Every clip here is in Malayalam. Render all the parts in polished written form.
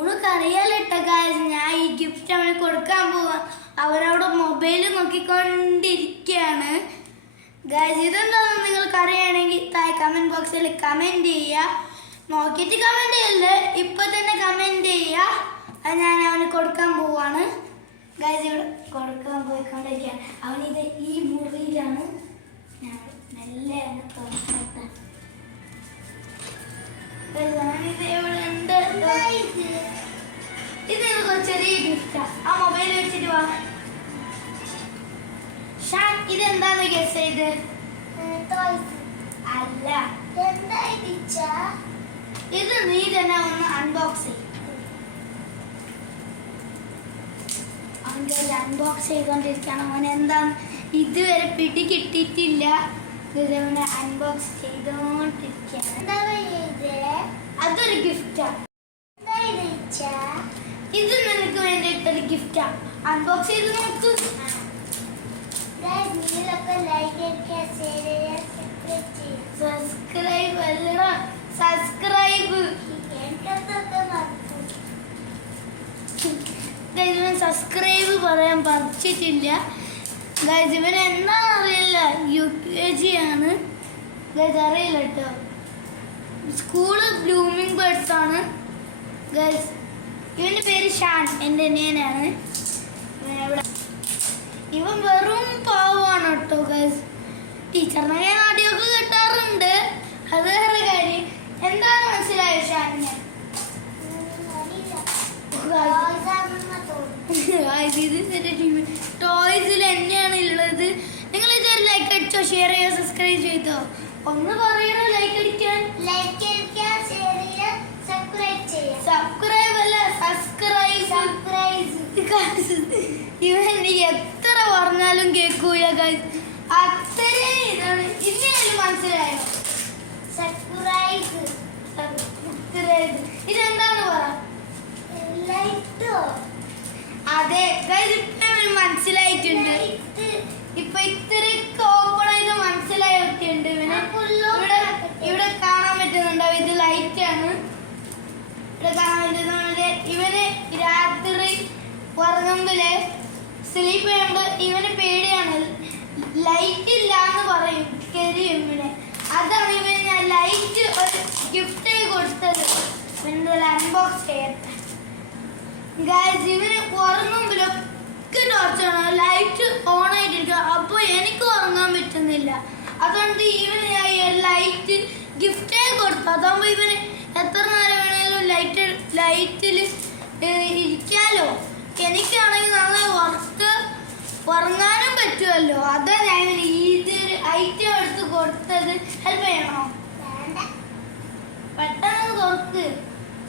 അവനക്ക് അറിയാലോ ഗായ്സ്, ഞാൻ ഈ ഗിഫ്റ്റ് അവന് കൊടുക്കാൻ പോവാ. അവനവിടെ മൊബൈൽ നോക്കിക്കൊണ്ടിരിക്കുകയാണ് ഗായ്സ്. ഇതെന്താണെന്ന് നിങ്ങൾക്ക് അറിയുകയാണെങ്കിൽ താഴെ കമന്റ് ബോക്സിൽ കമന്റ് ചെയ്യുക. നോക്കിയിട്ട് കമന്റ് ചെയ്യല്ലേ, ഇപ്പൊ തന്നെ കമന്റ് ചെയ്യുക. അത് ഞാൻ അവന് കൊടുക്കാൻ പോവാണ് ഗായ്സ്. ഇവിടെ കൊടുക്കാൻ പോയിക്കൊണ്ടിരിക്കുകയാണ്. അവനിത് ഈ മുറിയിലാണ്. ഞാൻ മെല്ലെ അവനെ തുറക്കട്ടെ. ഞാനിത് എവിടെ ഉണ്ട്? ഇത് ചെറിയ ഗിഫ്റ്റാ. ആ മൊബൈൽ വെച്ചിട്ട് വാ. ഷാൻ, ഇതെന്താന്ന് ഗസ് ചെയ്ത്? അല്ല, ഇത് നീ തന്നെ ഒന്ന് അൺബോക്സ് ചെയ്യും. അൺബോക്സ് ചെയ്തോണ്ടിരിക്കണം. അവൻ എന്താന്ന് ഇതുവരെ പിടി കിട്ടിയിട്ടില്ല. ഇതവനെ അൺബോക്സ് ചെയ്തോണ്ടിരിക്കുകയാണ്. അതൊരു ഗിഫ്റ്റാ. ഇത് നിനക്ക് വേണ്ടിയിട്ടൊരു ഗിഫ്റ്റാ. അൺബോക്സ് ചെയ്ത് നോക്ക്. സബ്സ്ക്രൈബ് അല്ലടാ, സബ്സ്ക്രൈബ്. സബ്സ്ക്രൈബ് പറയാൻ പഠിച്ചിട്ടില്ല ഗൈസ്. ഇവൻ എന്താ അറിയില്ല, UKG ആണ് ഗൈസ്. അറിയില്ല കേട്ടോ. സ്കൂള് ബ്ലൂമിംഗ് ബേർഡ്സ് ആണ് ഗൈസ്. ഇവന്റെ പേര് ഷാൻ, എൻ്റെ അനിയനാണ്. ഇവൻ വെറും പാവമാണ് കേട്ടോ ഗൈസ്. ടീച്ചറിനെ ഞാൻ ആദ്യമൊക്കെ കിട്ടാറുണ്ട്, അത് വേറെ കാര്യം. എന്താണ് മനസ്സിലായോ ഷാനിനെ? ടോയ്സിൽ എന്നെയാണ് ഉള്ളത്. നിങ്ങൾ ഇതൊരു ലൈക്ക് അടിച്ചോ, ഷെയർ ചെയ്യോ, സബ്സ്ക്രൈബ് ചെയ്തോ? ഒന്ന് പറയണോ ലൈക്ക് അടിക്കാൻ? സബ്സ്ക്രൈബ് അല്ല, സബ്സ്ക്രൈബ്. ഇവൻ എത്ര പറഞ്ഞാലും കേൾക്കൂല ഗൈസ്. അത്രയും ഇതാണ്. ഇനിയാലും മനസ്സിലായോ? സബ്സ്ക്രൈബ്. ഇതെന്താന്ന് പറ. അതെ ഗൈസ്, ഇപ്പൊ മനസ്സിലായിട്ടുണ്ട്. ഇപ്പൊ ഇത്രയൊക്കെ ഓപ്പൺ ആയിട്ട് മനസ്സിലായിട്ടുണ്ട്. ഇവന് ഇവിടെ കാണാൻ പറ്റുന്നുണ്ടാവും. ഇത് ലൈറ്റ് ആണ്. ഇവിടെ കാണാൻ പറ്റുന്നത്. ഇവന് രാത്രി ഉറങ്ങുമ്പോഴേ സ്ലീപ്പ് ചെയ്യുമ്പോൾ ഇവന് പേടിയാണ്. ലൈറ്റ് ഇല്ല എന്ന് പറയും, കരിയും ഇവനെ. അതാണ് ഇവന് ഞാൻ ലൈറ്റ് ഒരു ഗിഫ്റ്റായി കൊടുത്തത്. ഇവൻ്റെ അൺബോക്സ് ചെയ്യട്ടെ ഗൈസ്. ഇവന് ഉറങ്ങുമ്പോഴൊക്കെ ടോർച്ചാണ്, ലൈറ്റ് ഓൺ ആയിട്ടിരിക്കുക. അപ്പോൾ എനിക്ക് ഉറങ്ങാൻ പറ്റുന്നില്ല. അതുകൊണ്ട് ഇവന് ലൈറ്റ് ഗിഫ്റ്റായി കൊടുത്തു. അതാകുമ്പോൾ ഇവന് എത്ര നേരം വേണേലും ലൈറ്റിൽ ഇരിക്കാലോ. എനിക്കാണെങ്കിൽ നന്നായി ഉറങ്ങാനും പറ്റുമല്ലോ. അതാണ് ഞാൻ ഇതൊരു ഐറ്റം എടുത്ത് കൊടുത്തത്. ഹെൽപ്പ് ചെയ്യണോ? പെട്ടെന്ന് തുറക്ക്.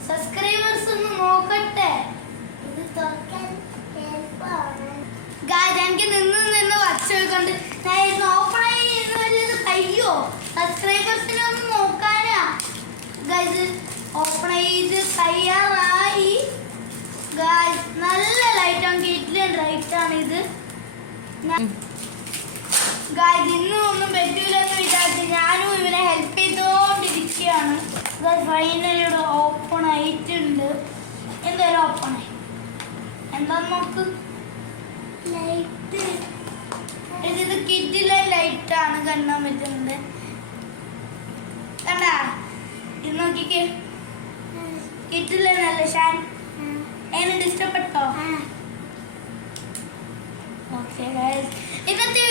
സബ്സ്ക്രൈബേഴ്സ് ഒന്ന് നോക്കട്ടെ. എനിക്ക് നിന്ന് വച്ചുകൊണ്ട് ഞാൻ ഓപ്പൺ ആയി കഴിയോ? സബ്സ്ക്രൈബേഴ്സിനെ ഒന്ന് നോക്കാനാ ഗൈസ്. ഓപ്പൺ ചെയ്ത് തയ്യാറായി ഗൈസ്. നല്ല ലൈറ്റാണ്, കിറ്റിലും ലൈറ്റാണ് ഇത് ഗൈസ്. ഇന്നും ഒന്നും പറ്റൂലെന്ന് വിചാരിച്ച് ഞാനും ഇവനെ ഹെൽപ്പ് ചെയ്തോണ്ടിരിക്കുകയാണ്. ഫൈനലി ഇവിടെ ഓപ്പൺ ആയിട്ടുണ്ട്. എന്തായാലും ഓപ്പൺ ആയി. എന്താന്ന് നോക്ക്. ലൈറ്റ്. ഇത് കിറ്റിലെ ലൈറ്റാണ് കാണാൻ പറ്റുന്നത്. കണ്ടാ? ഇത് നോക്കിക്കേ. കിറ്റിലെ നല്ല ഷാൻ. എങ്ങനെ ഇഷ്ടപ്പെട്ടോ? ഓക്കെ ഗൈസ്, ഇന്നത്തെ